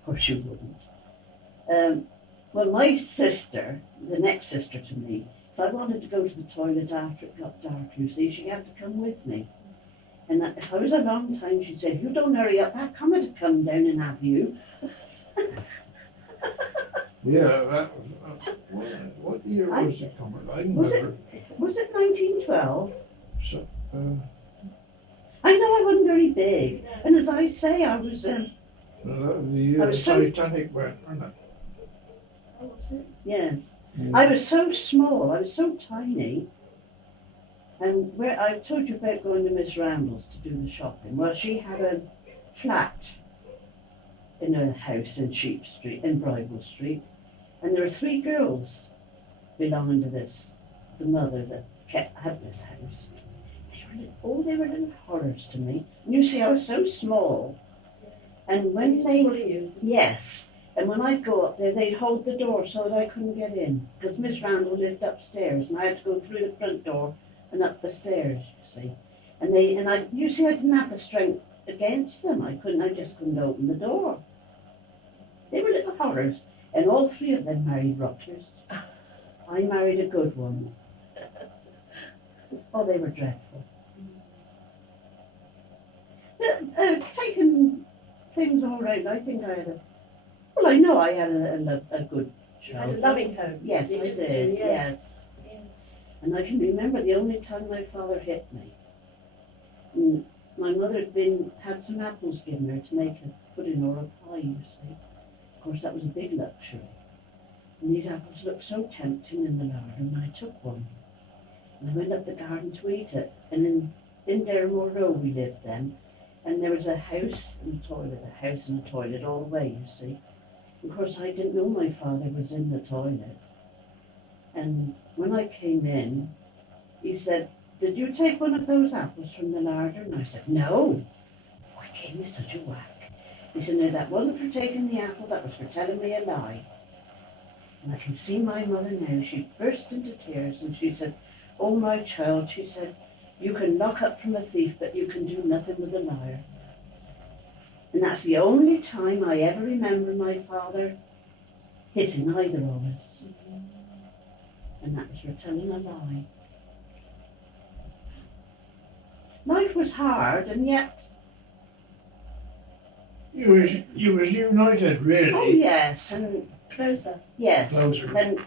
of course you wouldn't. Well, my sister, the next sister to me, if I wanted to go to the toilet after it got dark, you see, she had to come with me. And if I was a long time, she'd say, if you don't hurry up, that comet would come down and have you. Yeah, that was, what year was it coming? I Was it- never, Was it 1912? so, I know I wasn't very big. And as I say, I was, that was the year I the was so- Titanic went, wasn't it? Oh, was it? yes. Yeah. I was so small, I was so tiny. And where I told you about going to Miss Randall's to do the shopping. Well, she had a flat in a house in Sheep Street, in Bridewell Street. And there were 3 girls belonging to the mother that had this house. They were little horrors to me. And you see, I was so small. And when Bully they, you. yes, and when I'd go up there, they'd hold the door so that I couldn't get in. Because Miss Randall lived upstairs and I had to go through the front door and up the stairs, you see. And I usually I didn't have the strength against them. I just couldn't open the door. They were little horrors, and all three of them married rotters. I married a good one. Oh, they were dreadful. But taking things all right, I think I had I know I had a good You had a childhood. loving home. Yes, you I didn't did, you? yes. Yes. And I can remember the only time my father hit me. My mother had some apples given her to make a pudding or a pie, you see. Of course, that was a big luxury. And these apples looked so tempting in the larder, and I took one. And I went up the garden to eat it. And in Derrimore Road we lived then, and there was a house and a toilet all the way, you see. Of course, I didn't know my father was in the toilet. And when I came in, he said, "Did you take one of those apples from the larder?" And I said, "No." Oh, he gave me such a whack. He said, "No, that wasn't for taking the apple, that was for telling me a lie." And I can see my mother now. She burst into tears and she said, "Oh, my child," she said, "you can lock up from a thief, but you can do nothing with a liar." And that's the only time I ever remember my father hitting either of us. And that was for telling a lie. Life was hard, and yet, You was united, really. oh yes, and Closer. yes. Closer. And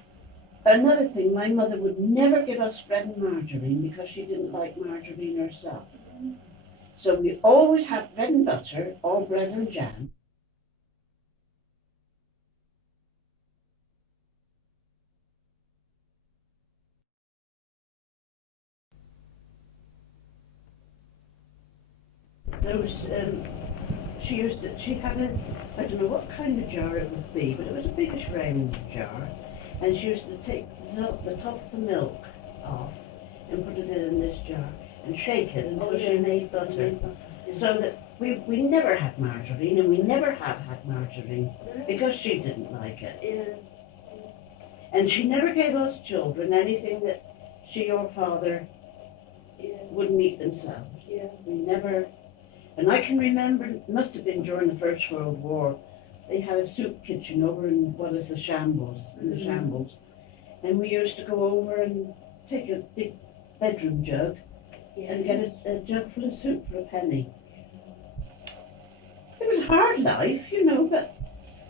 another thing, my mother would never give us bread and margarine because she didn't like margarine herself. So we always had bread and butter or bread and jam. Those, she had I don't know what kind of jar it would be, but it was a biggish round jar. And she used to take the top of the milk off and put it in this jar and shake it until she made butter. So that we never had margarine, and we never have had margarine because she didn't like it. Yes. And she never gave us children anything that she or father Yes. wouldn't eat themselves. Yeah. We never, and I can remember, it must have been during the First World War, they had a soup kitchen over in what is the Shambles, in the Shambles. And we used to go over and take a big bedroom jug and get a jug full of soup for a penny. It was a hard life, you know, but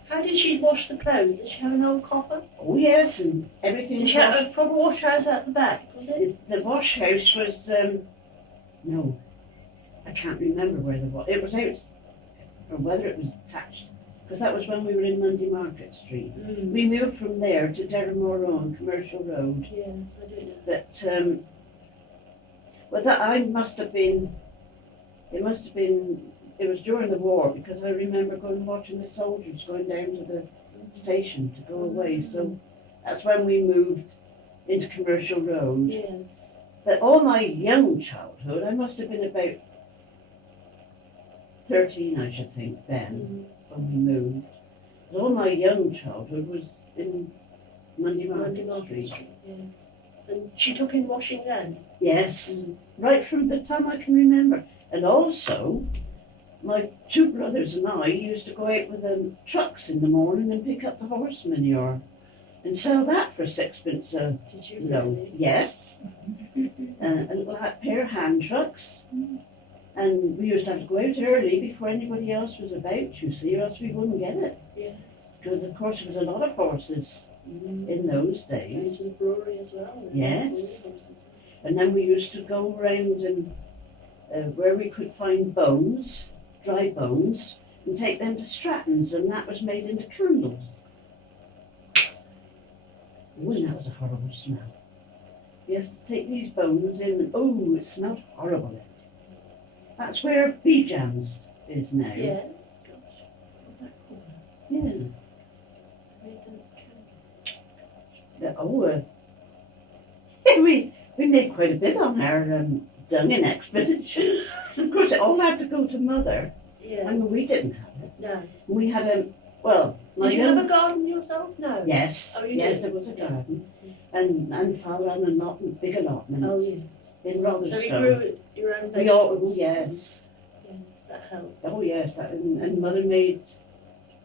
How did she wash the clothes? Did she have an old copper? oh yes, and everything Did was she have washed. a proper wash house at the back? Was it? The wash house was, no, I can't remember where it was out, or whether it was attached, because that was when we were in Monday Market Street. We moved from there to Derrimore Road, Commercial Road. Yes, I do know. But, well, that it must have been, it was during the war, because I remember going and watching the soldiers going down to the station to go away. So that's when we moved into Commercial Road. Yes. But all my young childhood, I must have been about 13, I should think, then, when we moved. But all my young childhood was in Monday Market Street. Yes. And she took in washing then? Yes, right from the time I can remember. And also, my two brothers and I used to go out with trucks in the morning and pick up the horse manure and sell that for sixpence a Did you load. really? Yes. A little pair of hand trucks. And we used to have to go out early before anybody else was about, you see, or else we wouldn't get it. Yes. Because, of course, there was a lot of horses in those Going days. to the brewery as well. Yes. And then we used to go around and where we could find bones, dry bones, and take them to Stratton's, and that was made into candles. Oh, and that was a horrible smell. We used to take these bones in, and oh, it smelled horrible. That's where Bee Jams is now. Yes. Gosh. Yeah. Made them We made quite a bit on our dunging expeditions. Of course, it all had to go to Mother. Yes. I mean, we didn't have it. No. We had my Did you have a garden yourself? No. Yes, Oh, you yes, did? there was a garden. And Father had a big allotment. Oh, yes. in So you Rotherstone. grew your own We all, vegetables? yes. Yes, that helped. Oh yes, and mother made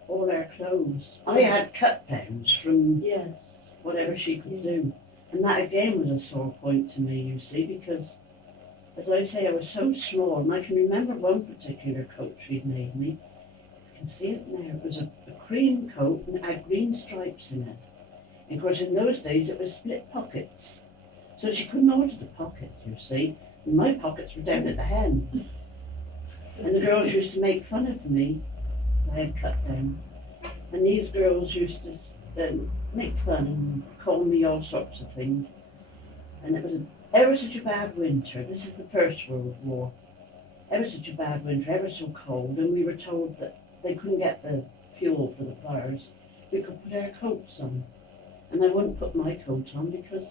all our clothes. I had cut downs from Yes. whatever she could do. And that again was a sore point to me, you see, because as I say, I was so small, and I can remember one particular coat she'd made me. You can see it now. It was a cream coat and it had green stripes in it. And of course, in those days, it was split pockets. So she couldn't alter the pocket, you see. And my pockets were down at the hem. And the girls used to make fun of me. I had cut down. And these girls used to make fun and call me all sorts of things. And it was ever such a bad winter. This is the First World War. Ever such a bad winter, ever so cold. And we were told that they couldn't get the fuel for the fires. We could put our coats on. And I wouldn't put my coat on because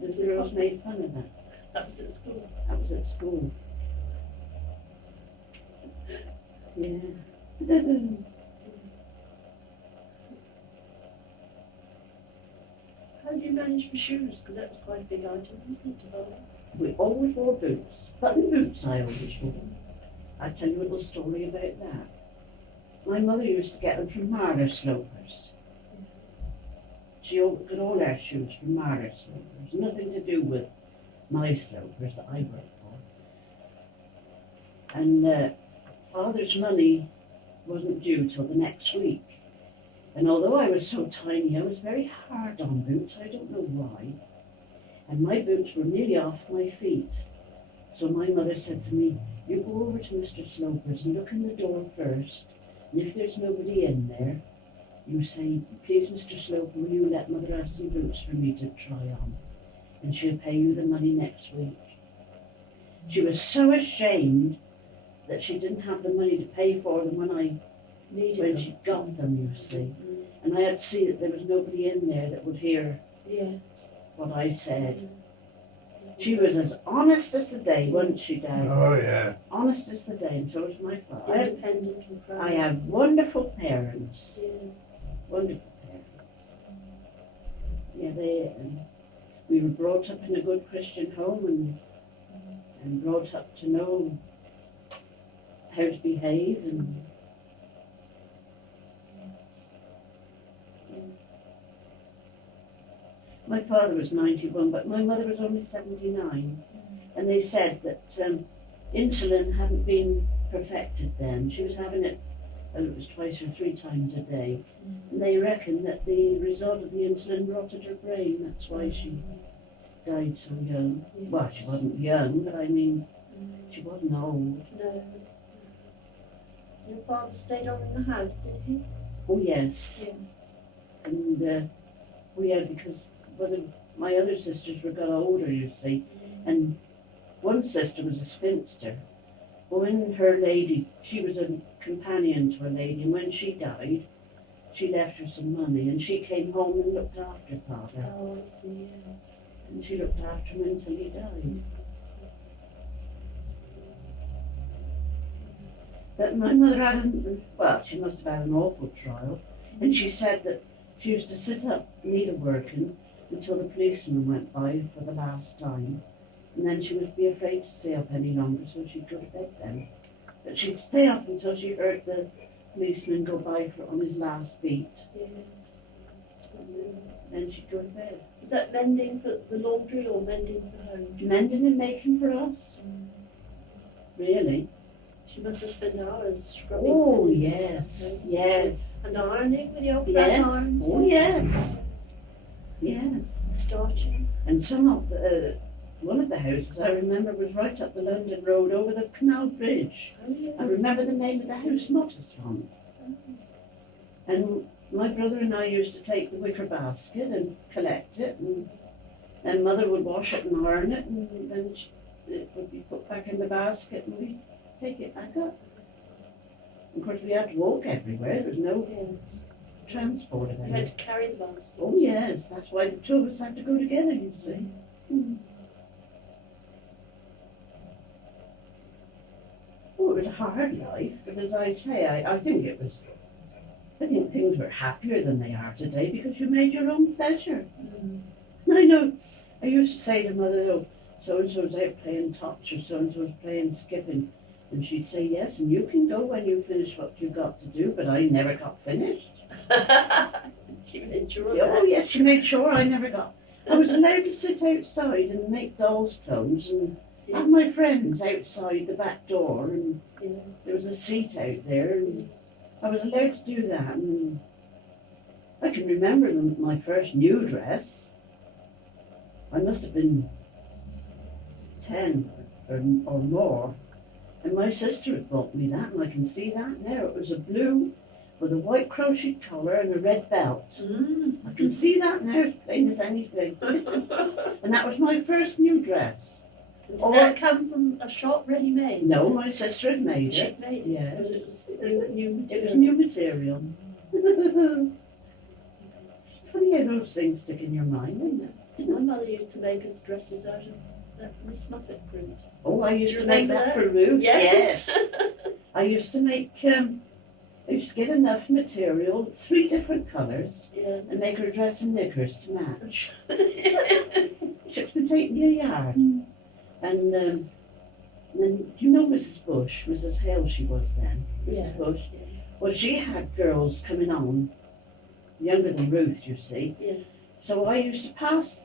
the girls made fun of it. That was at school. That was at school. Yeah. How do you manage for shoes? Because that was quite a big item, wasn't it, to buy? We always wore boots. Button boots I always wore. I'll tell you a little story about that. My mother used to get them from Marler Slopers. She got all our shoes from Marler Slopers. Nothing to do with my slopers that I worked for. And Father's money wasn't due till the next week. And although I was so tiny, I was very hard on boots. I don't know why. And my boots were nearly off my feet. So my mother said to me, you go over to Mr. Sloper's and look in the door first. And if there's nobody in there, you say, please, Mr. Sloper, will you let Mother have some boots for me to try on? And she'll pay you the money next week. She was so ashamed that she didn't have the money to pay for them when she got them, you see. And I had to see that there was nobody in there that would hear what I said. She was as honest as the day, wasn't she, Dad? Oh, yeah. Honest as the day, and so was my father. Independent and proud. I have wonderful parents. Yes. Wonderful parents. Yeah, we were brought up in a good Christian home and brought up to know how to behave and my father was 91, but my mother was only 79. And they said that insulin hadn't been perfected then. She was having it, it was twice or three times a day. And they reckon that the result of the insulin rotted her brain. That's why she died so young. Well, she wasn't young, but I mean, she wasn't old. No. Your father stayed on in the house, did he? Oh, yes. Yes. And because my other sisters were got older, you see, and one sister was a spinster. Well, when her lady, she was a companion to a lady, and when she died, she left her some money, and she came home and looked after Father. Oh, I see, yes. And she looked after him until he died. But my mother she must have had an awful trial, and she said that she used to sit up needleworking until the policeman went by for the last time, and then she would be afraid to stay up any longer, so she'd go to bed then. But she'd stay up until she heard the policeman go by on his last beat. Yes. Then she'd go to bed. Was that mending for the laundry or mending for home? Mending and making for us, really. She must have spent hours scrubbing. Oh, and yes, stuff, don't yes, she? And ironing with the old yes. flat irons. Oh, yes, yes. Starching. And some of one of the houses I remember was right up the London Road over the Canal Bridge. Oh, yes. I remember the name of the house, Mottersfont. And my brother and I used to take the wicker basket and collect it, and Mother would wash it and iron it, and then it would be put back in the basket, and we'd take it back up. Of course, we had to walk everywhere. There was no transport of You any. had to carry the basket. Oh yes, that's why the two of us had to go together, you see. Oh, it was a hard life, but as I say, I think things were happier than they are today because you made your own pleasure. And I know, I used to say to Mother, oh, so-and-so's out playing tops or so-and-so's playing skipping. And she'd say, yes, and you can go when you finish what you've got to do, but I never got finished. She made sure of Oh, that. yes, she made sure I never got. I was allowed to sit outside and make dolls' clothes and have my friends outside the back door, and Yes. there was a seat out there, and I was allowed to do that. And I can remember my first new dress. I must have been 10 or more. And my sister had bought me that, and I can see that now. It was a blue with a white crochet collar and a red belt. I can see that now, as plain as anything. And that was my first new dress. Did that come from a shop ready-made? No, my sister had made She it. made it. Yes. But it was new It was material. new material. Funny how those things stick in your mind, isn't My it? mother used to make us dresses out of that Miss Muppet print. Oh, I used You to make remember that that? for Ruth. Yes. I used to make, I used to get enough material, 3 different colours, Yeah. and make her dress and knickers to match. 6 8 a yard. And then, you know Mrs. Bush, Mrs. Hale she was then, Mrs. Yes. Bush. Well, she had girls coming on, younger than Ruth, you see. Yeah. So I used to pass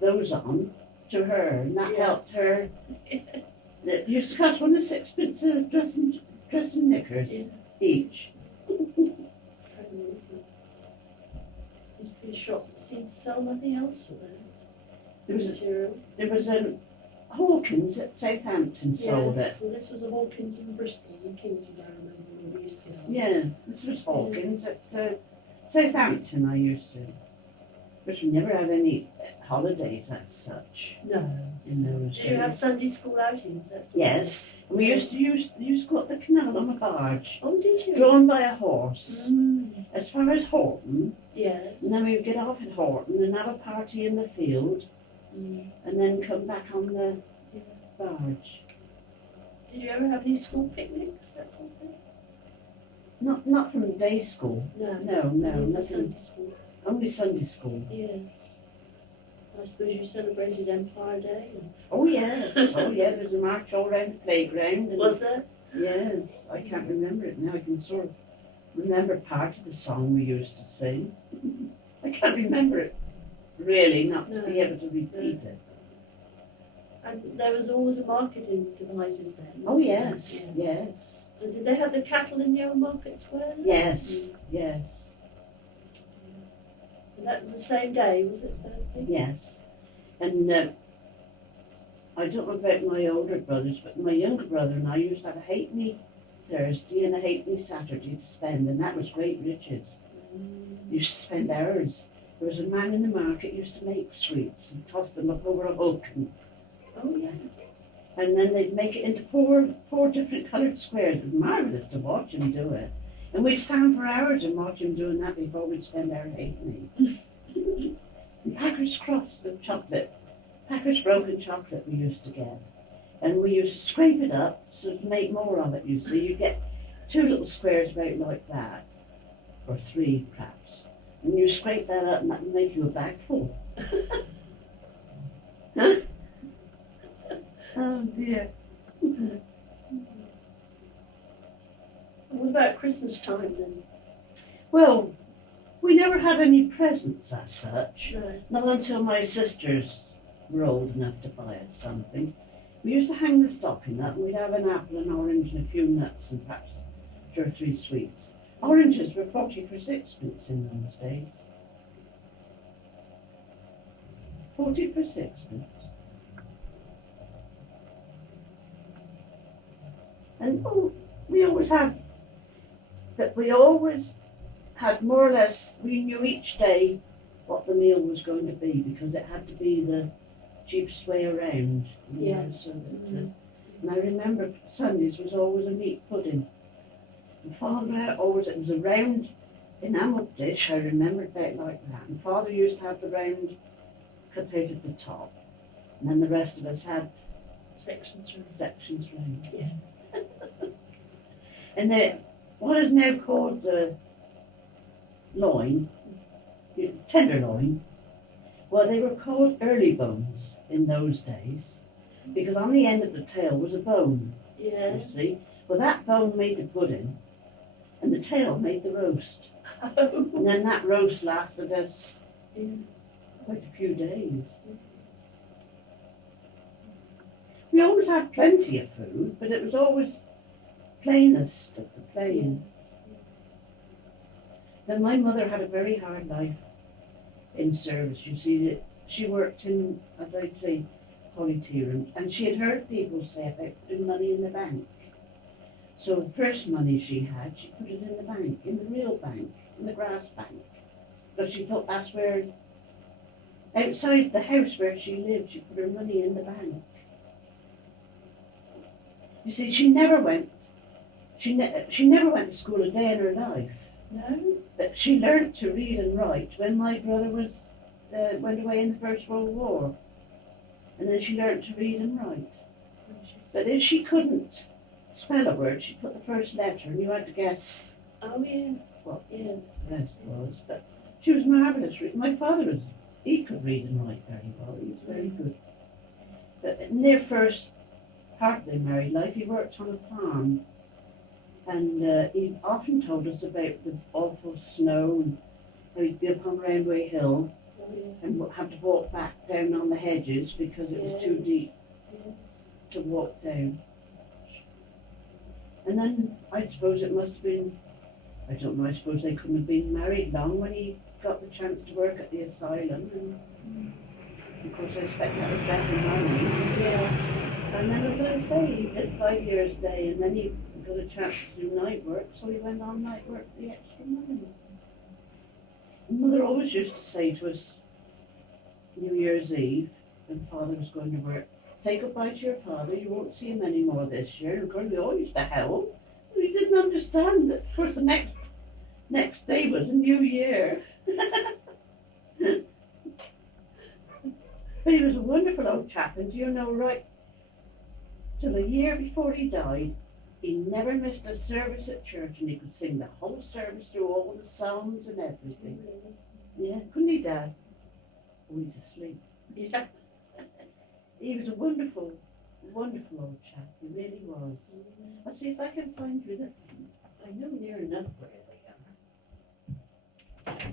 those on to her, and that Yeah. helped her. Yes. It used to cost 1 6 a dress and knickers Yeah. each. Used to be a shop that seemed to sell nothing else for them. There Material. was a Hawkins at Southampton sold it. Yes. Well, this was a Hawkins in Bristol in Kingswood, I remember when we used to get ours. Yeah, this was Hawkins at Southampton. I used to. But we never had any holidays as such No. in those Did you have days. Sunday school outings? That's Yes, and we used to go up the canal on a barge, Oh, did you? drawn by a horse, Mm. as far as Horton, Yes. and then we'd get off at Horton and have a party in the field, Mm. and then come back on the Yeah. barge. Did you ever have any school picnics, that sort of thing? Not from day school. No. No, Only nothing. Sunday school. Only Sunday school. Yes. I suppose you celebrated Empire Day. Oh yes, oh yeah. There's a march all around the playground. And Was there? yes, I can't remember it now. I can sort of remember part of the song we used to sing. I can't remember it really, not to be No. able to repeat it. And there was always a marketing devices then. Oh wasn't yes, there? yes, And did they have the cattle in the old market square? yes, yes, And that was the same day, was it Thursday? yes. And I don't know about my older brothers, but my younger brother and I used to have a halfpenny Thursday and a halfpenny Saturday to spend, and that was great riches. Mm. Used to spend hours. There was a man in the market used to make sweets and toss them up over a hook, Oh yes. and then they'd make it into four different coloured squares. It was marvellous to watch him do it. And we'd stand for hours and watch him doing that before we'd spend our halfpenny. And Packer's crust of chocolate, Packer's broken chocolate we used to get. And we used to scrape it up so to make more of it, you see. You get 2 little squares about like that, or 3 perhaps. And you scrape that up and that would make you a bag full. Huh? Oh dear. What about Christmas time then? Well, we never had any presents as such. No. Not until my sisters were old enough to buy us something. We used to hang the stocking up and we'd have an apple, an orange and a few nuts and perhaps 2 or 3 sweets. Oranges were 40 for 6pence in those days. 40 for 6pence. And we always had more or less, we knew each day what the meal was going to be because it had to be the cheapest way around. You know, Yes. so that, and I remember Sundays was always a meat pudding. And Father had always, it was a round enamelled dish, I remember it back like that. And Father used to have the round cut out at the top. And then the rest of us had Sections from sections round. Yes. And what is now called loin, tenderloin, well, they were called early bones in those days. because on the end of the tail was a bone, you Yes. see. Well, that bone made the pudding, and the tail made the roast. And then that roast lasted us quite a few days. We always had plenty of food, but it was always plainest of the plain. Then my mother had a very hard life in service. You see, she worked in, as I'd say, volunteering, and she had heard people say about putting money in the bank. So the first money she had, she put it in the bank, in the real bank, in the grass bank, because she thought that's where, outside the house where she lived, she put her money in the bank. You see, she never went to school a day in her life. No? But she learnt to read and write when my brother went away in the First World War. And then she learnt to read and write. But if she couldn't spell a word, she put the first letter and you had to guess Oh, yes. what Yes. yes it was. But she was marvellous. My father he could read and write very well. He was very good. But in their first part of their married life, he worked on a farm. And he often told us about the awful snow and how he'd be up on Roundway Hill Oh, yeah. and would have to walk back down on the hedges because it was too deep Yes. to walk down. And then I suppose it must have been, I don't know, I suppose they couldn't have been married long when he got the chance to work at the asylum. And of course I expect that was better money. Yes. And then as I say, he did 5 years day and then he got a chance to do night work, so he went on night work for the extra money. Mother always used to say to us, New Year's Eve, when Father was going to work, say goodbye to your father, you won't see him anymore this year. And of course we all used to howl. We didn't understand that, of course, the next day was a new year. But he was a wonderful old chap, and do you know, right till a year before he died, he never missed a service at church, and he could sing the whole service through all the psalms and everything. Yeah, couldn't he, Dad? Oh, he's asleep. Yeah. He was a wonderful, wonderful old chap. He really was. I'll see if I can find you the. I know near enough where they are.